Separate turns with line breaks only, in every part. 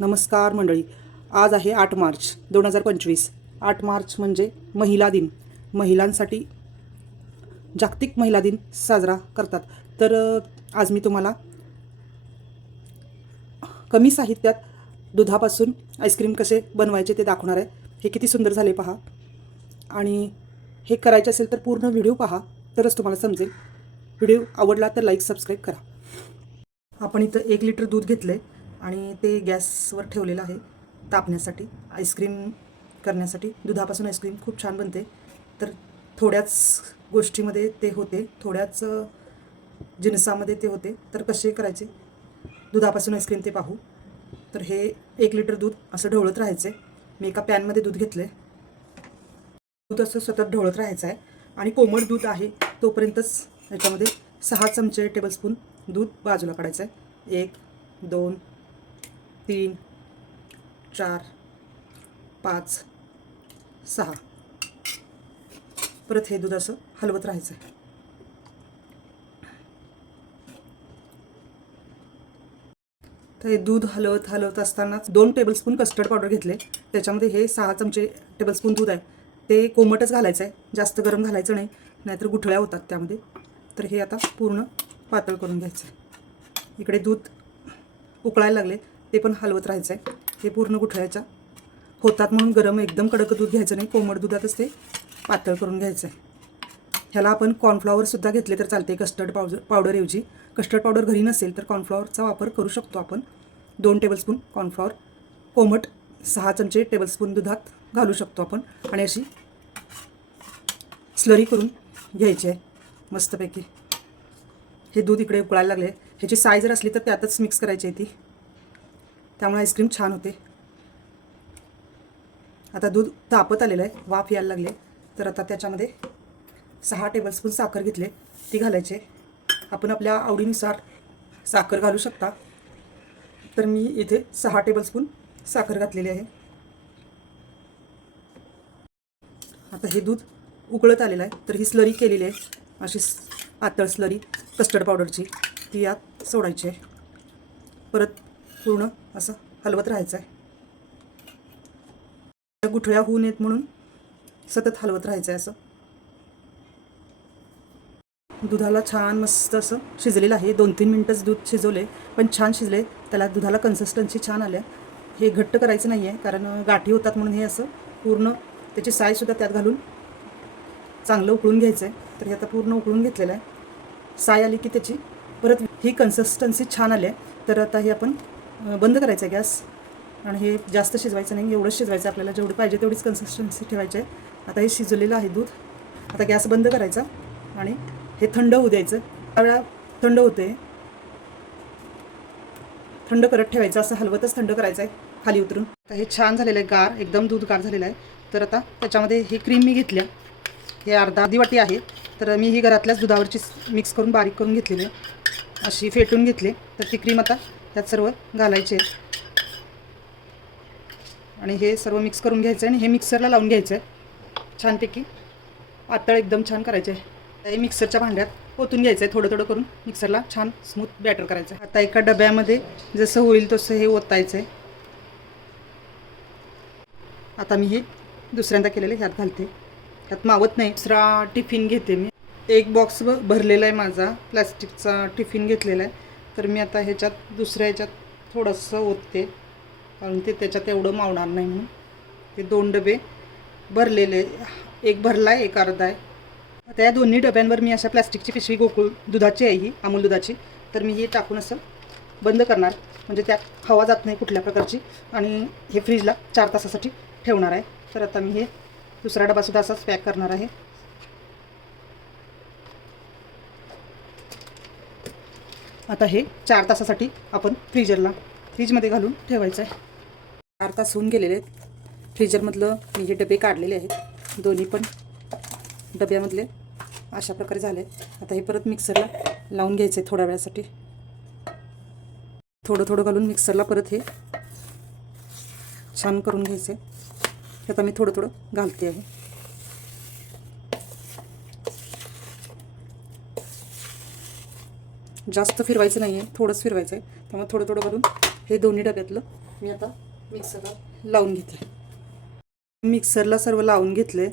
नमस्कार मंडळी. आज आहे आठ मार्च दोन हजार पंचवीस. आठ मार्च म्हणजे महिला दिन. महिलांसाठी जागतिक महिला दिन साजरा करतात. तर आज मी तुम्हाला कमी साहित्यात दुधापासून आईस्क्रीम कसे बनवायचे ते दाखवणार आहे. हे किती सुंदर झाले पहा. आणि हे करायचे असेल तर पूर्ण व्हिडिओ पहा तरच तुम्हाला समजेल. व्हिडिओ आवडला तर लाईक सबस्क्राईब करा. आपण इथं एक लिटर दूध घेतलं आहे आणि ते गॅसवर ठेवलेलं आहे तापण्यासाठी. आईस्क्रीम करण्यासाठी. दुधापासून आईस्क्रीम खूप छान बनते. तर थोड्याच गोष्टीमध्ये ते होते. थोड्याच जिनसामध्ये जिन्सामध्ये ते होते. तर कसे करायचे? दुधापासून आईस्क्रीम ते पाहू. तर हे एक लिटर दूध असं ढवळत राहायचं. आहे मी एका पॅनमध्ये दूध घेतलं आहे दूध असं सतत ढवळत राहायचं आहे. आणि कोमट दूध आहे. तोपर्यंतच याच्यामध्ये सहा चमचे टेबलस्पून दूध बाजूला काढायचं आहे एक दोन तीन चार पाच सहा. परत हे दूध असं हलवत राहायचं. आहे तर हे दूध हलवत हलवत असतानाच दोन टेबलस्पून कस्टर्ड पावडर घेतले. त्याच्यामध्ये हे सहा चमचे टेबलस्पून दूध आहे. ते कोमटच घालायचं आहे जास्त गरम घालायचं नाही. नाहीतर गुठळ्या होतात त्यामध्ये. तर हे आता पूर्ण पातळ करून घ्यायचं आहे इकडे दूध उकळायला लागले. ते पण हलवत राहायचं आहे हे पूर्ण गुठळ्याच्या होतात म्हणून गरम एकदम कडक दूध घ्यायचं नाही. कोमट दुधातच ते पातळ करून घ्यायचं आहे ह्याला आपण कॉर्नफ्लॉवरसुद्धा घेतले तर चालते कस्टर्ड पावडर पावडरऐवजी कस्टर्ड पावडर घरी नसेल तर कॉर्नफ्लॉवरचा वापर करू शकतो आपण. दोन टेबलस्पून कॉर्नफ्लॉवर कोमट सहा चमचे टेबलस्पून दुधात घालू शकतो आपण. आणि अशी स्लरी करून घ्यायची आहे मस्तपैकी. हे दूध इकडे उकळायला लागले ह्याची साय जर असली तर त्यातच मिक्स करायची आहे ती. त्यामुळे आईस्क्रीम छान होते. आता दूध तापत आलेलं आहे. वाफ यायला लागले. तर आता त्याच्यामध्ये सहा टेबलस्पून साखर घेतले. ती घालायचे आपण आपल्या आवडीनुसार साखर घालू शकता. तर मी इथे सहा टेबलस्पून साखर घातलेली आहे. आता हे दूध उकळत आलेलं आहे. तर ही स्लरी केलेली आहे. अशी आतळ स्लरी कस्टर्ड पावडरची ती यात सोडायची आहे. परत पूर्ण असं हलवत राहायचं आहे त्या गुठळ्या होऊ नयेत म्हणून सतत हलवत राहायचं आहे असं. दुधाला छान मस्त असं शिजलेलं आहे. दोन तीन मिनटंच दूध शिजवले पण छान शिजले त्याला दुधाला कन्सिस्टन्सी छान आल्या. हे घट्ट करायचं नाही आहे कारण गाठी होतात म्हणून हे असं पूर्ण त्याची सायसुद्धा त्यात घालून चांगलं उकळून घ्यायचं आहे तर हे आता पूर्ण उकळून घेतलेलं आहे. साय आली की त्याची परत ही कन्सिस्टन्सी छान आली आहे तर आता हे आपण बंद करायचं आहे गॅस. आणि हे जास्त शिजवायचं नाही एवढंच शिजवायचं आपल्याला. जेवढी पाहिजे तेवढीच कन्सिस्टन्सी ठेवायची आहे. आता हे शिजलेलं आहे दूध. आता गॅस बंद करायचा आणि हे थंड होऊ द्यायचं. त्यावेळा थंड होते थंड करत ठेवायचं असं हलवतच थंड करायचं आहे खाली उतरून. आता हे छान झालेलं आहे गार एकदम दूध गार झालेलं आहे. तर आता त्याच्यामध्ये ही क्रीम मी घेतल्या हे अर्धा अर्धी वाटी आहे. तर मी ही घरातल्याच दुधावरची मिक्स करून बारीक करून घेतलेली आहे. अशी फेटून घेतली तर ती क्रीम आता त्यात सर्व घालायचे आणि हे सर्व मिक्स करून घ्यायचं आहे आणि हे मिक्सरला लावून घ्यायचं आहे छानपैकी पातळ एकदम छान करायचे आहे हे मिक्सरच्या भांड्यात ओतून घ्यायचं आहे थोडं थोडं करून मिक्सरला छान स्मूथ बॅटर करायचं आहे आता एका डब्यामध्ये जसं होईल तसं हे ओतायचं आहे आता मी हे दुसऱ्यांदा केलेलं ह्यात घालते. ह्यात मावत नाही. दुसरा टिफिन घेते मी. एक बॉक्स भरलेला आहे माझा. प्लॅस्टिकचा टिफिन घेतलेला आहे. तर मी आता ह्याच्यात दुसऱ्या ह्याच्यात थोडंसं ओतते. कारण ते त्याच्यात एवढं मावणार नाही म्हणून. ते दोन डबे भरलेले एक भरला आहे एक अर्धा आहे आता या दोन्ही डब्यांवर मी अशा प्लॅस्टिकची पिशवी गोकुळ दुधाची आहे ही अमूल दुधाची. तर मी ही टाकून असं बंद करणार. म्हणजे त्यात हवा जात नाही कुठल्या प्रकारची. आणि हे फ्रीजला चार तासासाठी ठेवणार आहे. तर आता मी हे दुसरा डबासुद्धा असाच पॅक करणार आहे. आता हे चार तासासाठी आपण फ्रीजरला फ्रीजमध्ये घालून ठेवायचं आहे. चार तास होऊन गेलेले आहेत. फ्रीजरमधलं मी हे डबे काढलेले आहेत. दोन्ही पण डब्यामधले अशा प्रकारे झाले आता हे परत मिक्सरला लावून घ्यायचं आहे थोड्या वेळासाठी. थोडं थोडं घालून मिक्सरला परत हे छान करून घ्यायचं आहे आता मी थोडं थोडं घालते आहे. जास्त फिरवायचं नाही आहे थोडंच फिरवायचं आहे त्यामुळे थोडं थोडं करून हे दोन्ही डब्यातलं मी आता मिक्सरला लावून घेते. मिक्सरला सर्व लावून घेतले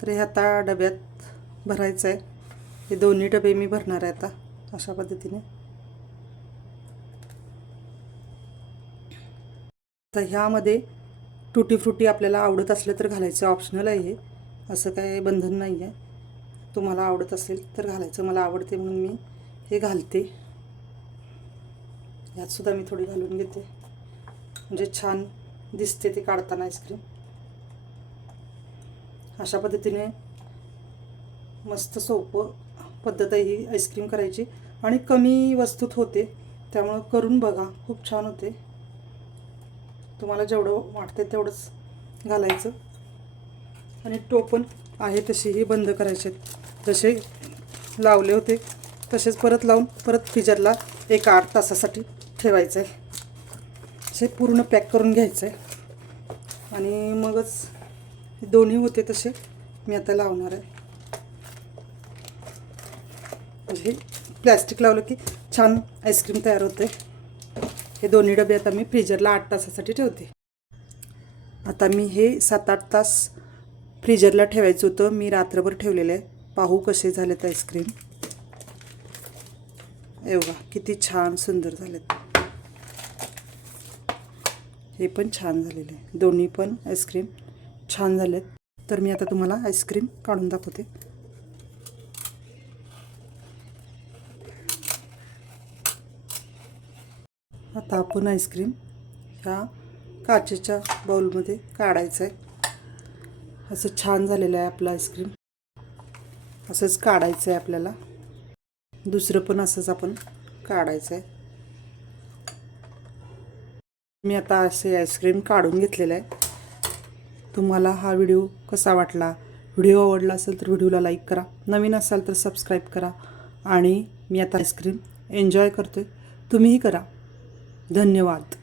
तर हे आता डब्यात भरायचं आहे हे दोन्ही डबे मी भरणार आहे आता अशा पद्धतीने. तर ह्यामध्ये टुटी फ्रुटी आपल्याला आवडत असलं तर घालायचं ऑप्शनल आहे हे. असं काय बंधन नाही आहे तुम्हाला आवडत असेल तर घालायचं मला आवडते म्हणून मी हे घालते. यात सुद्धा मी थोडी घालून घेते. म्हणजे छान दिसते ते काढताना आईस्क्रीम. अशा पद्धतीने मस्त सोपं पद्धत आहे ही आईस्क्रीम करायची. आणि कमी वस्तूत होते त्यामुळं करून बघा. खूप छान होते. तुम्हाला जेवढं वाटते तेवढंच घालायचं. आणि टोपण आहे तशीही बंद करायचे जसे लावले होते तसेच परत लावून परत फ्रीजरला एक आठ तासासाठी ठेवायचं आहे असे पूर्ण पॅक करून घ्यायचं आहे आणि मगच दोन्ही होते तसे मी आता लावणार आहे. म्हणजे हे प्लॅस्टिक लावलं की छान आईस्क्रीम तयार होते हे दोन्ही डबे आता मी फ्रीजरला आठ तासासाठी ठेवते. आता मी हे सात आठ तास फ्रीजरला ठेवायचं होतं. मी रात्रभर ठेवलेलं आहे. पाहू कसे झालेत आईस्क्रीम एवढा किती छान सुंदर झालेत. हे पण छान झालेले आहे. दोन्ही पण आईस्क्रीम छान झालेत. तर मी आता तुम्हाला आईस्क्रीम काढून दाखवते. आता आपण आईस्क्रीम ह्या काचेच्या बाउलमध्ये काढायचं आहे असं छान झालेलं आहे आपलं आईस्क्रीम असंच काढायचं आहे आपल्याला. दुसरं पण असंच आपण काढायचं आहे मी आता असे आईस्क्रीम काढून घेतलेलं आहे तुम्हाला हा व्हिडिओ कसा वाटला? व्हिडिओ आवडला असेल तर व्हिडिओला लाईक करा. नवीन असाल तर सबस्क्राईब करा. आणि मी आता आईस्क्रीम एन्जॉय करतो आहे तुम्हीही करा. धन्यवाद.